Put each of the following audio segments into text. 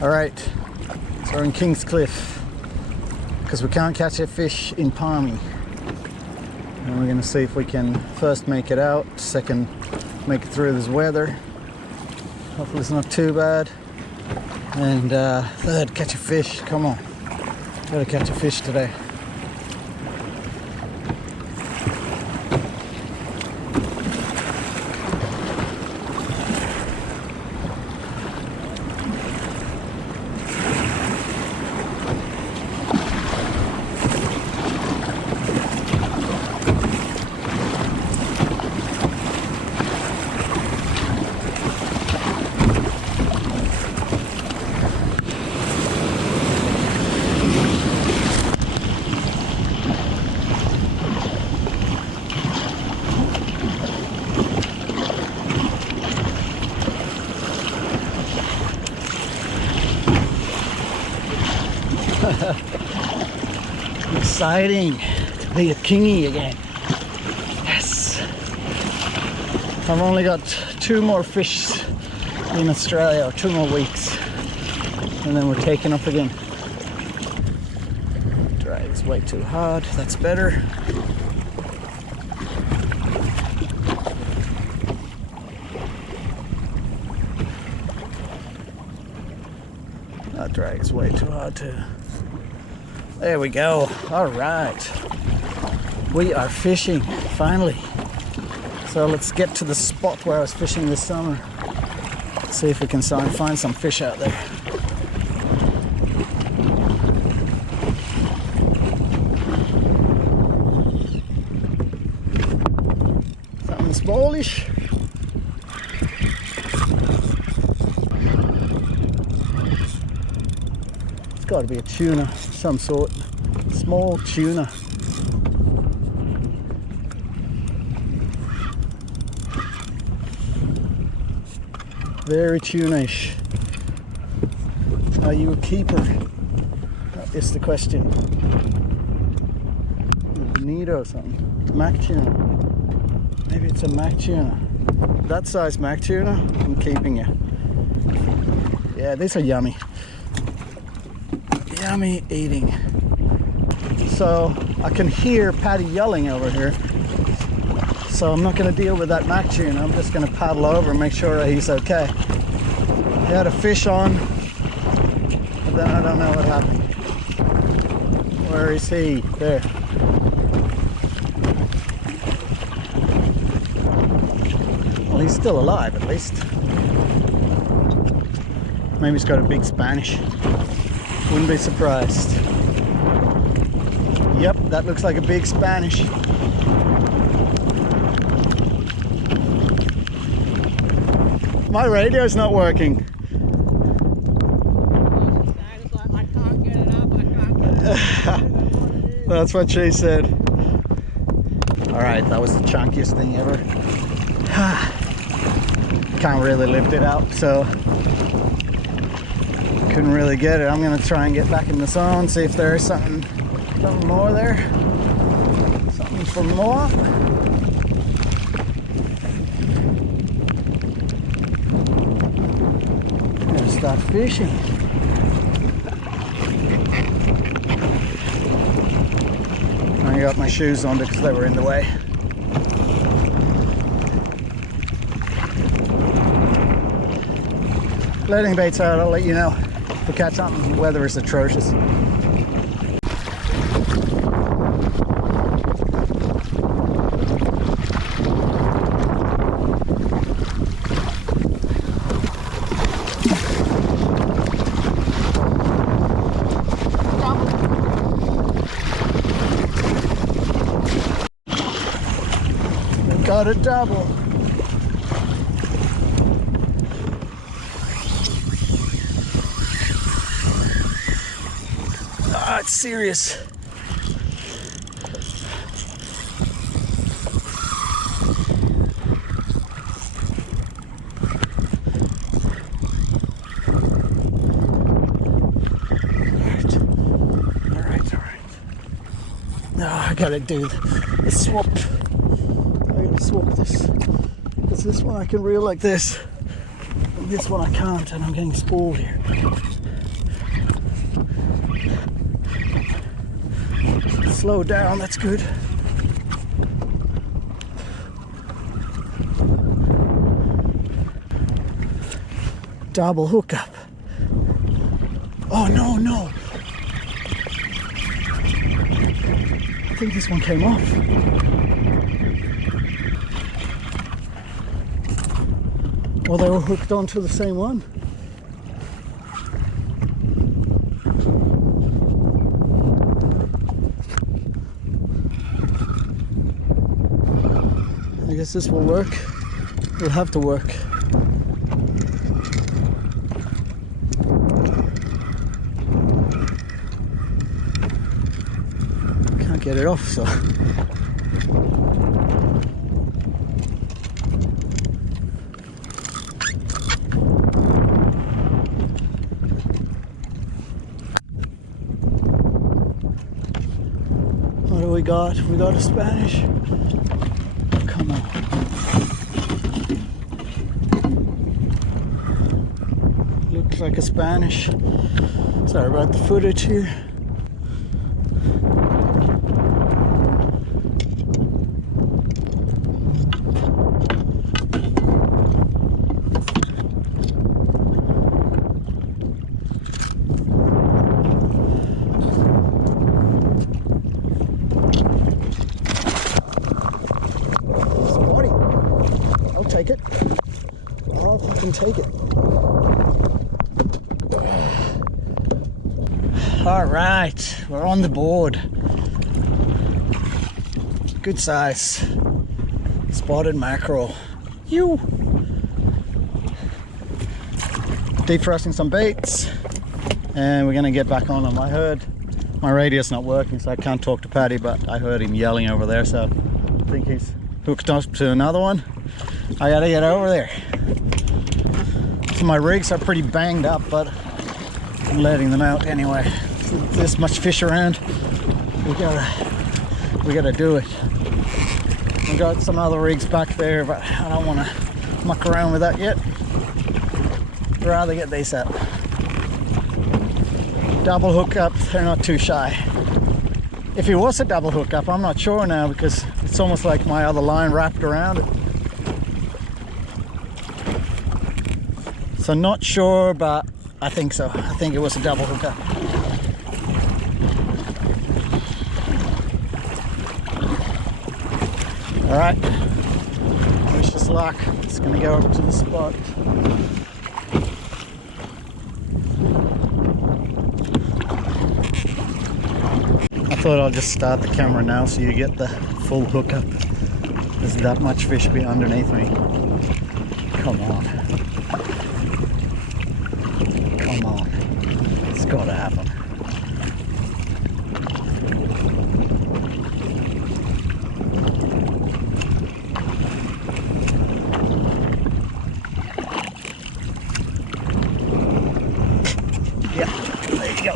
Alright, so we're in Kingscliff because we can't catch a fish in Palmy. And we're going to see if we can first make it out, second make it through this weather. Hopefully it's not too bad. And third, catch a fish. Come on, gotta catch a fish today. Exciting to be a kingy again. Yes. I've only got 2 more fish in Australia, or 2 more weeks, and then we're taking up again. Drag's way too hard. That's better. That drag's way too hard too. There we go. All right, we are fishing finally. So let's get to the spot where I was fishing this summer. Let's see if we can find some fish out there. Something smallish. It's got to be a tuna of some sort. Small tuna. Very tuna-ish. Are you a keeper? That is the question. Bonito or something. Mac tuna. Maybe it's a mac tuna. That size mac tuna, I'm keeping it. Yeah, these are yummy. Yummy eating. So I can hear Paddy yelling over here. So I'm not going to deal with that mac tuna. I'm just going to paddle over and make sure that he's okay. He had a fish on, but then I don't know what happened. Where is he? There. Well, he's still alive at least. Maybe he's got a big Spanish. Wouldn't be surprised. Yep, that looks like a big Spanish. My radio's not working. That's what she said. Alright, that was the chunkiest thing ever. Can't really lift it out, so couldn't really get it. I'm gonna try and get back in the zone, see if there is something more there. Something for more. Gonna start fishing. I got my shoes on because they were in the way. Letting baits out, I'll let you know if we catch something. The weather is atrocious. Got a double. Ah, it's serious. All right. No, I gotta do the swap. I gotta swap this. Because this one I can reel like this. this one I can't, and I'm getting spooled here. Slow down, that's good. Double hookup. Oh no, no. I think this one came off. Well, they were hooked onto the same one. I guess this will work. It'll have to work. Can't get it off, so. What do we got? We got a Spanish. Come on. Looks like a Spanish. Sorry about the footage here. Take it. I'll fucking take it. All right, we're on the board. Good size. Spotted mackerel. You. Defrosting some baits, and we're gonna get back on them. I heard my radio's not working, so I can't talk to Paddy, but I heard him yelling over there, so I think he's hooked up to another one. I gotta get over there. So my rigs are pretty banged up, but I'm letting them out anyway. This much fish around, we gotta do it. We got some other rigs back there, but I don't want to muck around with that yet. I'd rather get these out. Double hookup, they're not too shy. If it was a double hookup, I'm not sure now, because it's almost like my other line wrapped around it. So not sure, but I think so. I think it was a double hookup. All right, wish us luck. It's gonna go over to the spot. I thought I'll just start the camera now so you get the full hookup. There's that much fish be underneath me. Come on. Come on. It's gotta happen. Yeah, there you go.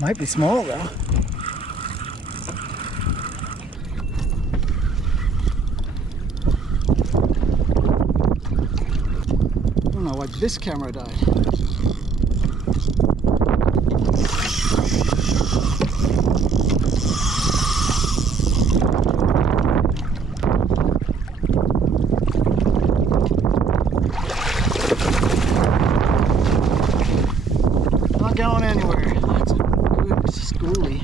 Might be small though. I don't know why this camera died. Not going anywhere. That's a good schoolie.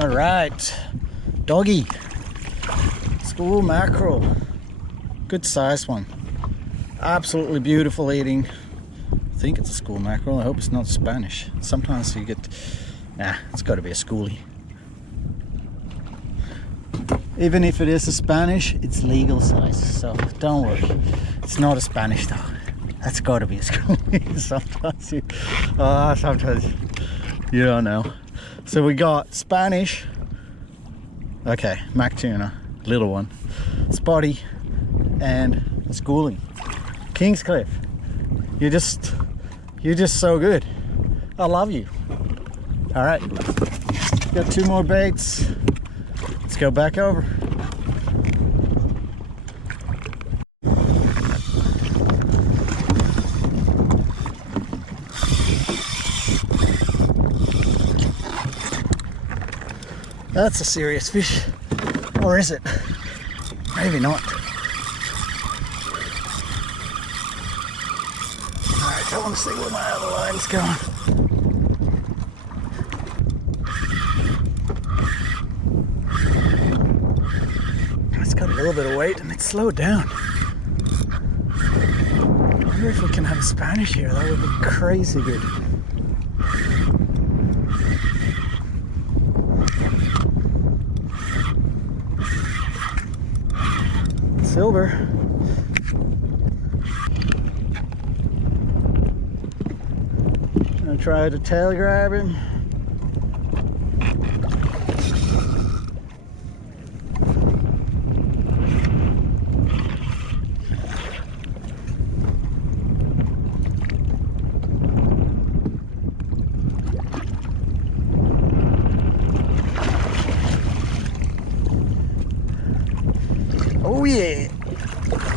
All right, doggy, school mackerel, good sized one, absolutely beautiful eating. I think it's a school mackerel. I hope it's not Spanish. Sometimes you get, nah, it's got to be a schoolie. Even if it is a Spanish, it's legal size, so don't worry. It's not a Spanish though. That's got to be a schoolie. Sometimes you don't know. So we got Spanish, okay, Mac tuna, little one, spotty, and a schooling. Kingscliff, you're just so good. I love you. All right, got 2 more baits. Let's go back over. That's a serious fish, or is it? Maybe not. Alright, I want to see where my other line's going. It's got a little bit of weight and it's slowed down. I wonder if we can have a Spanish here. That would be crazy good. Silver. Gonna try to tail grab him. Oh yeah,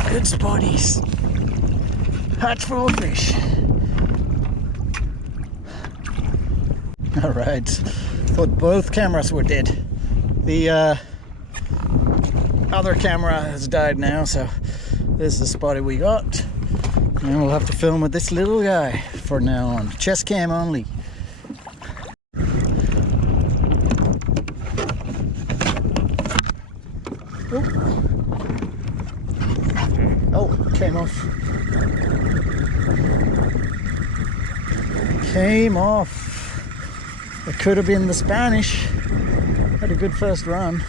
good spotties. Hatch full of fish. All right, thought both cameras were dead. The other camera has died now, so this is the spotty we got. And we'll have to film with this little guy for now on. Chest cam only. Oh, came off. Came off. It could have been the Spanish. Had a good first run.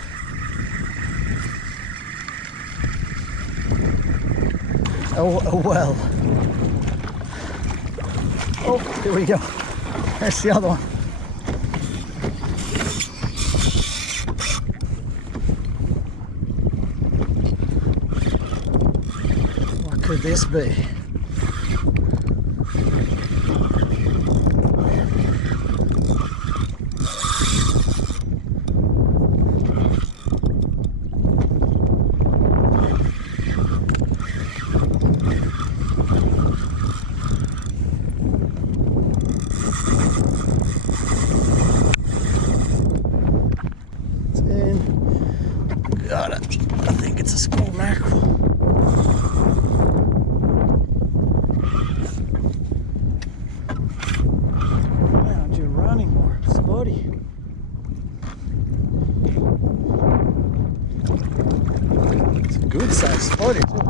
Oh well. Oh, here we go. There's the other one. What could this be? Got it. I think it's a school mackerel. Why aren't you running more, spotty? It's a good sized spotty too.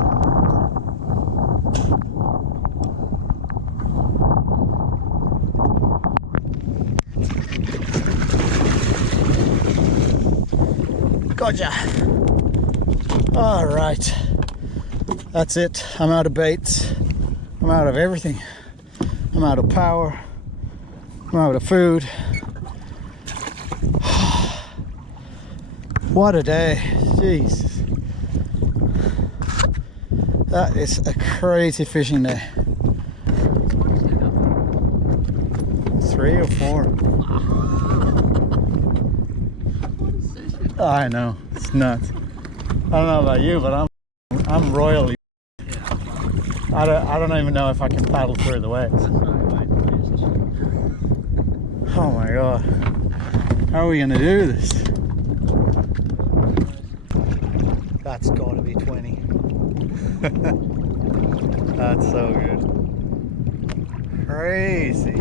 Gotcha. All right, that's it. I'm out of baits. I'm out of everything. I'm out of power. I'm out of food. What a day. Jeez. That is a crazy fishing day. 3 or 4. I know, it's nuts. I don't know about you, but I'm royally. I don't even know if I can paddle through the waves. Oh my god. How are we gonna do this? That's gotta be 20. That's so good. Crazy.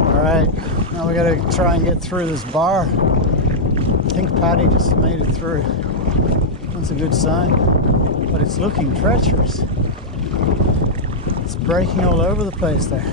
Alright, now we gotta try and get through this bar. I think Paddy just made it through. That's a good sign, but it's looking treacherous. It's breaking all over the place there.